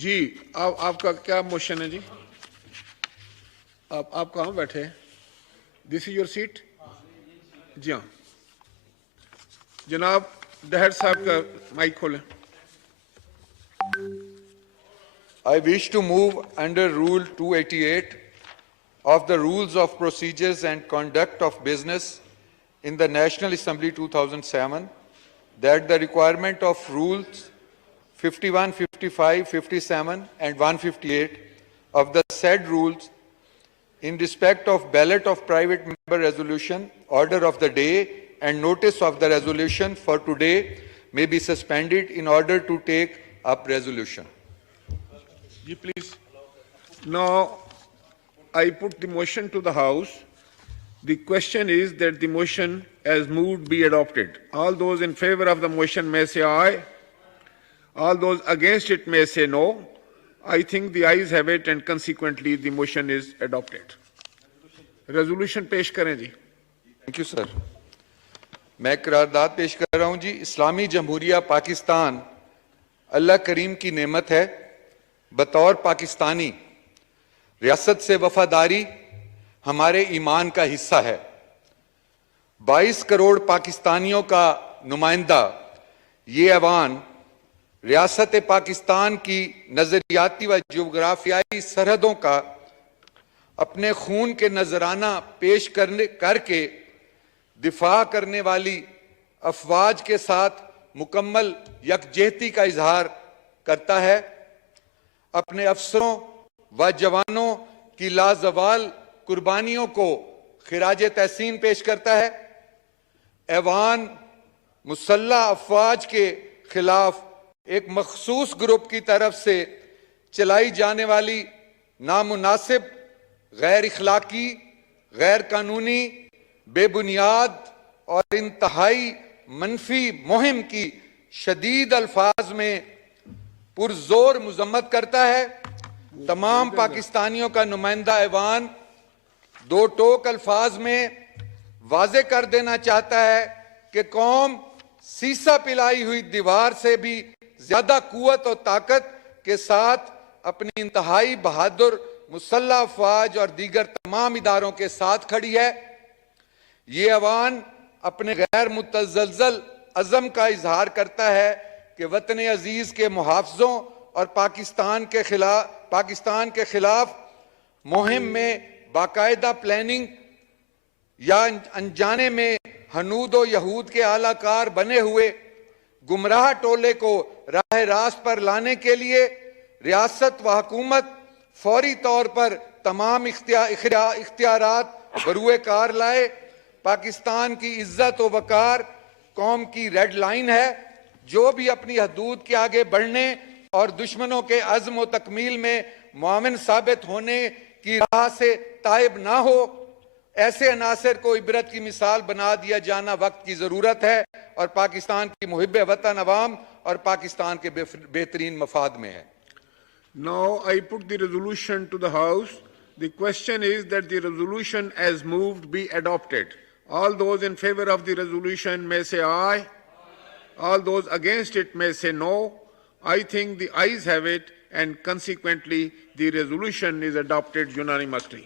جی آپ کا کیا موشن ہے جی؟ آپ کہاں بیٹھے ہیں؟ دس از یور سیٹ؟ جی ہاں جناب دہر صاحب کا مائک کھولیں. I wish to move under Rule 288 of the Rules of Procedures and Conduct of Business in the National Assembly 2007 that the requirement of Rules 51, 55, 57 and 158 of the said rules in respect of ballot of private member resolution, order of the day and notice of the resolution for today may be suspended in order to take up resolution. Please. Now, I put the motion to the House. The question is that the motion as moved be adopted. All those in favor of the motion may say aye. All those against it may say no. I think the ayes have it and consequently the motion is adopted. Resolution پیش کریں جی. Thank you, sir. میں قرارداد پیش کر رہا ہوں جی. اسلامی جمہوریہ پاکستان اللہ کریم کی نعمت ہے. بطور پاکستانی ریاست سے وفاداری ہمارے ایمان کا حصہ ہے. 22 کروڑ پاکستانیوں کا نمائندہ یہ ایوان ریاست پاکستان کی نظریاتی و جغرافیائی سرحدوں کا اپنے خون کے نذرانہ پیش کر کے دفاع کرنے والی افواج کے ساتھ مکمل یکجہتی کا اظہار کرتا ہے. اپنے افسروں و جوانوں کی لازوال قربانیوں کو خراج تحسین پیش کرتا ہے. ایوان مسلح افواج کے خلاف ایک مخصوص گروپ کی طرف سے چلائی جانے والی نامناسب، غیر اخلاقی، غیر قانونی، بے بنیاد اور انتہائی منفی مہم کی شدید الفاظ میں پرزور مذمت کرتا ہے. تمام پاکستانیوں کا نمائندہ ایوان دو ٹوک الفاظ میں واضح کر دینا چاہتا ہے کہ قوم سیسا پلائی ہوئی دیوار سے بھی زیادہ قوت اور طاقت کے ساتھ اپنی انتہائی بہادر مسلح افواج اور دیگر تمام اداروں کے ساتھ کھڑی ہے. یہ ایوان اپنے غیر متزلزل عزم کا اظہار کرتا ہے کہ وطن عزیز کے محافظوں اور پاکستان کے خلاف مہم میں باقاعدہ پلاننگ یا انجانے میں ہنود و یہود کے اعلی کار بنے ہوئے گمراہ ٹولے کو راہ راست پر لانے کے لیے ریاست و حکومت فوری طور پر تمام اختیارات بروئے کار لائے. پاکستان کی عزت و وقار قوم کی ریڈ لائن ہے. جو بھی اپنی حدود کے آگے بڑھنے اور دشمنوں کے عزم و تکمیل میں معاون ثابت ہونے کی راہ سے تائب نہ ہو، ایسے عناصر کو عبرت کی مثال بنا دیا جانا وقت کی ضرورت ہے اور پاکستان کی محب وطن عوام اور پاکستان کے بہترین مفاد میں ہے. Now I put the resolution to the House. The question is that the resolution as moved be adopted. All those in favor of the resolution may say aye. All those against it may say no. I think the ayes have it and consequently the resolution is adopted unanimously.